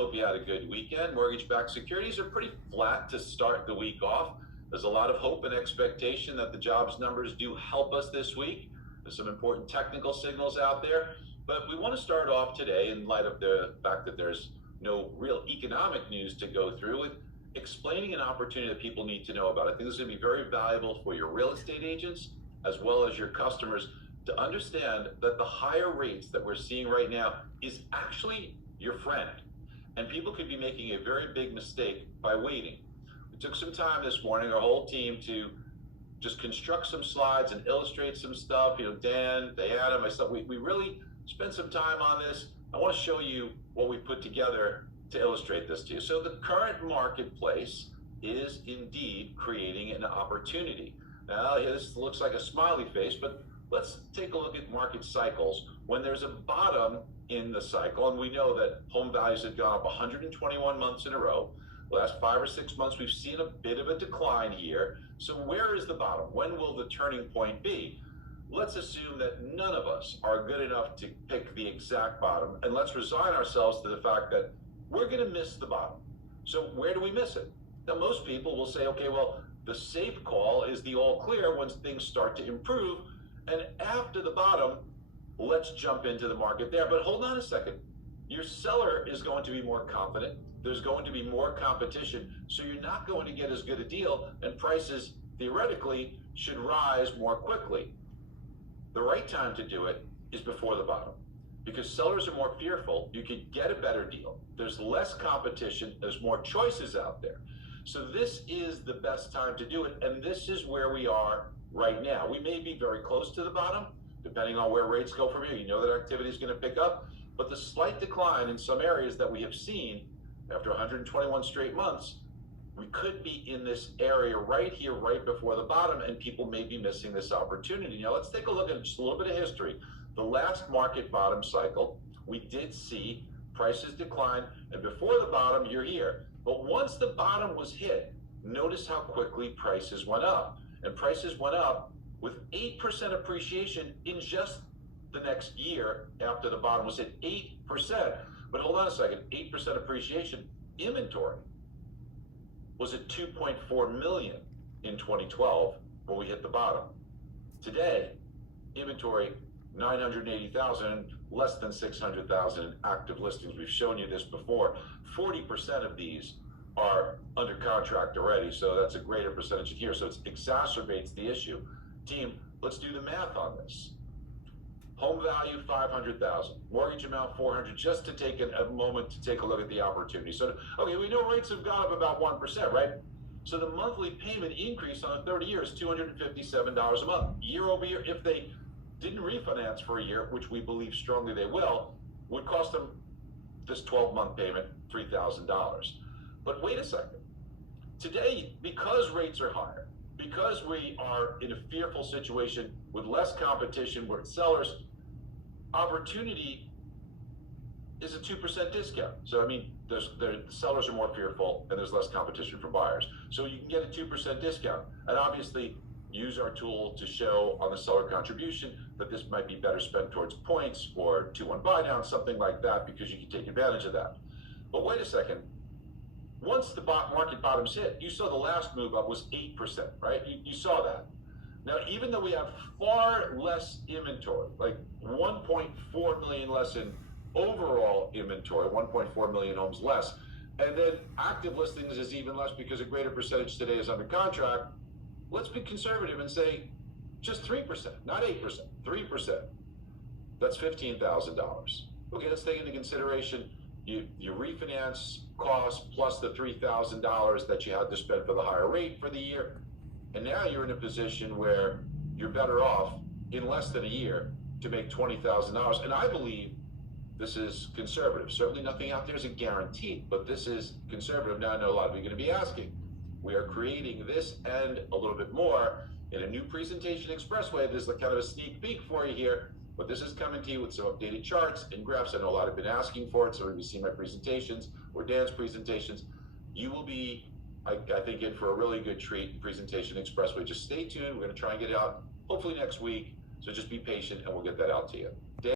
Hope you had a good weekend. Mortgage-backed securities are pretty flat to start the week off. There's a lot of hope and expectation that the jobs numbers do help us this week. There's some important technical signals out there, but we want to start off today in light of the fact that there's no real economic news to go through with explaining an opportunity that people need to know about. I think this is going to be very valuable for your real estate agents as well as your customers to understand that the higher rates that we're seeing right now is actually your friend. And people could be making a very big mistake by waiting. We took some time this morning, our whole team, to just construct some slides and illustrate some stuff. Dan, Diana, myself, we really spent some time on this. I want to show you what we put together to illustrate this to you. So the current marketplace is indeed creating an opportunity. Now, this looks like a smiley face, but let's take a look at market cycles. When there's a bottom in the cycle, and we know that home values have gone up 121 months in a row. The last 5 or 6 months, we've seen a bit of a decline here. So where is the bottom? When will the turning point be? Let's assume that none of us are good enough to pick the exact bottom, and let's resign ourselves to the fact that we're going to miss the bottom. So where do we miss it? Now, most people will say, okay, well, the safe call is the all clear once things start to improve, and after the bottom, let's jump into the market there. But hold on a second. Your seller is going to be more confident. There's going to be more competition. So you're not going to get as good a deal, and prices theoretically should rise more quickly. The right time to do it is before the bottom, because sellers are more fearful. You could get a better deal. There's less competition. There's more choices out there. So this is the best time to do it. And this is where we are right now. We may be very close to the bottom, depending on where rates go from here. You know that activity is going to pick up, but the slight decline in some areas that we have seen after 121 straight months, we could be in this area right here, right before the bottom, and people may be missing this opportunity. Now, let's take a look at just a little bit of history. The last market bottom cycle, we did see prices decline, and before the bottom, you're here. But once the bottom was hit, notice how quickly prices went up. And prices went up with 8% appreciation in just the next year after the bottom was hit. 8%. But hold on a second, 8% appreciation. Inventory was at 2.4 million in 2012 when we hit the bottom. Today, inventory 980,000, less than 600,000 active listings. We've shown you this before. 40% of these are under contract already, so that's a greater percentage here. So it exacerbates the issue. Team, let's do the math on this. Home value 500,000, mortgage amount 400. Just to take a moment to take a look at the opportunity. So, okay, we know rates have gone up about 1%, right? So the monthly payment increase on a 30 year is $257 a month. Year over year, if they didn't refinance for a year, which we believe strongly they will, would cost them this 12-month payment $3,000. But wait a second. Today, because rates are higher, because we are in a fearful situation with less competition with sellers, opportunity is a 2% discount. So, I mean, the sellers are more fearful and there's less competition for buyers. So you can get a 2% discount. And obviously, use our tool to show on the seller contribution that this might be better spent towards points or 2-1 buy down, something like that, because you can take advantage of that. But wait a second. Once the market bottoms hit, you saw the last move up was 8%, right? You saw that. Now, even though we have far less inventory, like 1.4 million less in overall inventory, 1.4 million homes less, and then active listings is even less because a greater percentage today is under contract, let's be conservative and say just 3%, not 8%, 3%. That's $15,000. Okay, let's take into consideration your refinance cost plus the $3,000 that you had to spend for the higher rate for the year. And now you're in a position where you're better off in less than a year to make $20,000. And I believe this is conservative. Certainly nothing out there is a guarantee, but this is conservative. Now I know a lot of you are going to be asking. We are creating this and a little bit more in a new presentation expressway. This is kind of a sneak peek for you here, but this is coming to you with some updated charts and graphs. I know a lot have been asking for it, so if you see my presentations or Dan's presentations, you will be, I think, in for a really good treat. Presentation expressway. Just stay tuned. We're going to try and get it out hopefully next week, so just be patient and we'll get that out to you. Dan?